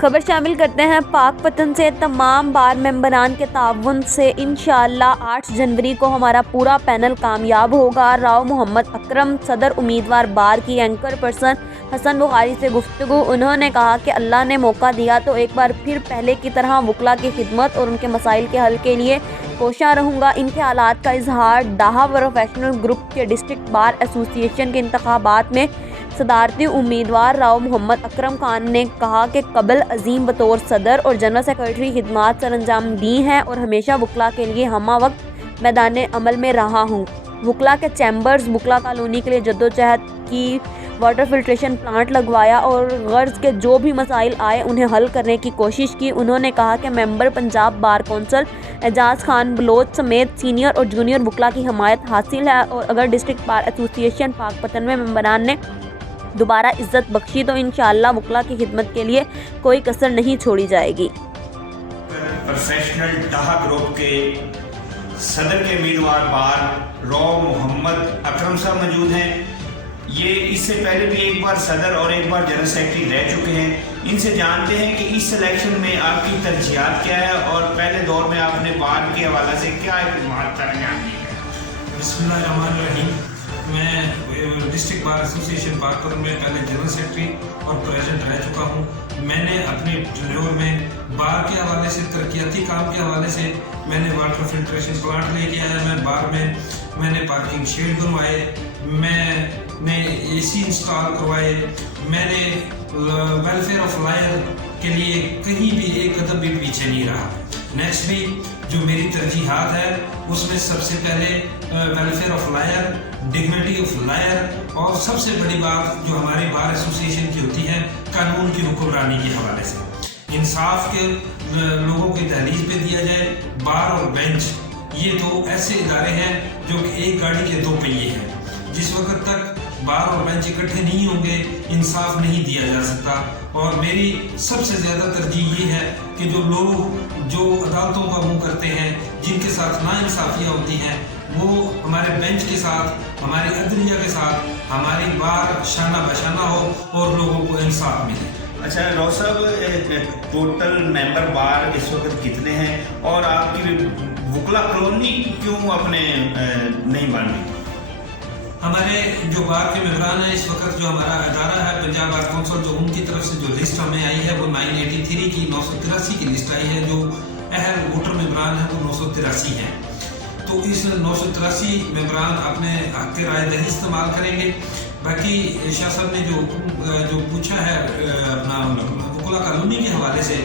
خبر شامل کرتے ہیں پاک پتن سے۔ تمام بار ممبران کے تعاون سے انشاءاللہ 8 جنوری کو ہمارا پورا پینل کامیاب ہوگا۔ راؤ محمد اکرم، صدر امیدوار بار کی اینکر پرسن حسن بخاری سے گفتگو۔ انہوں نے کہا کہ اللہ نے موقع دیا تو ایک بار پھر پہلے کی طرح وکلاء کی خدمت اور ان کے مسائل کے حل کے لیے کوشاں رہوں گا۔ ان کے حالات کا اظہار ڈاہا پروفیشنل گروپ کے ڈسٹرکٹ بار ایسوسی ایشن کے انتخابات میں صدارتی امیدوار راؤ محمد اکرم خان نے کہا کہ قبل ازیں بطور صدر اور جنرل سیکرٹری خدمات سر انجام دی ہیں اور ہمیشہ وکلاء کے لیے ہمہ وقت میدان عمل میں رہا ہوں۔ وکلاء کے چیمبرز، وکلاء کالونی کے لیے جدوجہد کی، واٹر فلٹریشن پلانٹ لگوایا اور غرض کے جو بھی مسائل آئے انہیں حل کرنے کی کوشش کی۔ انہوں نے کہا کہ ممبر پنجاب بار کونسل اعجاز خان بلوچ سمیت سینئر اور جونیئر وکلاء کی حمایت حاصل ہے اور اگر ڈسٹرکٹ بار ایسوسی ایشن پاک پتن میں ممبران نے دوبارہ عزت بخشی تو انشاءاللہ وکلاء کی خدمت کے لیے کوئی کسر نہیں چھوڑی جائے گی۔ پروفیشنل ڈاہا گروپ کے صدر کے امیدوار بار راؤ محمد اکرم صاحب موجود ہیں۔ یہ اس سے پہلے بھی ایک بار صدر اور ایک بار جنرل سیکرٹری رہ چکے ہیں۔ ان سے جانتے ہیں کہ اس الیکشن میں آپ کی ترجیحات کیا ہے اور پہلے دور میں آپ نے بار کے حوالے سے کیا اقدامات ترجیحات دی ہیں۔ بسم اللہ الرحمن الرحیم۔ میں ڈسٹرکٹ بار ایسوسی ایشن پاک پتن میں پہلے جنرل سیکرٹری اور پریزیڈنٹ رہ چکا ہوں۔ میں نے اپنے ٹینیور میں بار کے حوالے سے ترقیاتی کام کے حوالے سے میں نے واٹر فلٹریشن پلانٹ لے کے آیا، میں بار میں نے پارکنگ شیڈ بنوائے، میں نے اے سی انسٹال کروائے، میں نے ویلفیئر آف لائر کے لیے کہیں بھی ایک قدم بھی پیچھے نہیں رہا۔ نیکسٹلی جو میری ترجیحات ہے اس میں سب سے پہلے welfare of lawyer, dignity of lawyer اور سب سے بڑی بات جو ہماری بار ایسوسی ایشن کی ہوتی ہے قانون کی حکمرانی کے حوالے سے انصاف کے لوگوں کی دہلیز پہ دیا جائے۔ بار اور بینچ یہ دو ایسے ادارے ہیں جو کہ ایک گاڑی کے دو پہیے ہیں۔ جس وقت تک بار اور بینچ اکٹھے نہیں ہوں گے انصاف نہیں دیا جا سکتا۔ اور میری سب سے زیادہ ترجیح یہ ہے کہ جو لوگ جو عدالتوں کا منہ کرتے ہیں، جن کے ساتھ ناانصافیاں ہوتی ہیں، وہ ہمارے بینچ کے ساتھ، ہماری عدلیہ کے ساتھ ہماری بار شانہ بشانہ ہو اور لوگوں کو انصاف ملے۔ اچھا راؤ صاحب، ٹوٹل ممبر بار اس وقت کتنے ہیں اور آپ کی وکلا کالونی کیوں اپنے نہیں بن رہی؟ ہمارے جو بار کے ممبران ہیں اس وقت جو ہمارا ادارہ ہے پنجاب بار کونسل، جو ان کی طرف سے جو لسٹ ہمیں آئی ہے وہ 983 کی 983 کی لسٹ آئی ہے۔ جو اہل ووٹر ممبران ہیں وہ 983 ہیں۔ تو اس 983 ممبران اپنے حق رائے دہی استعمال کریں گے۔ باقی شاہ صاحب نے جو پوچھا ہے اپنا وکلا کالونی کے حوالے سے،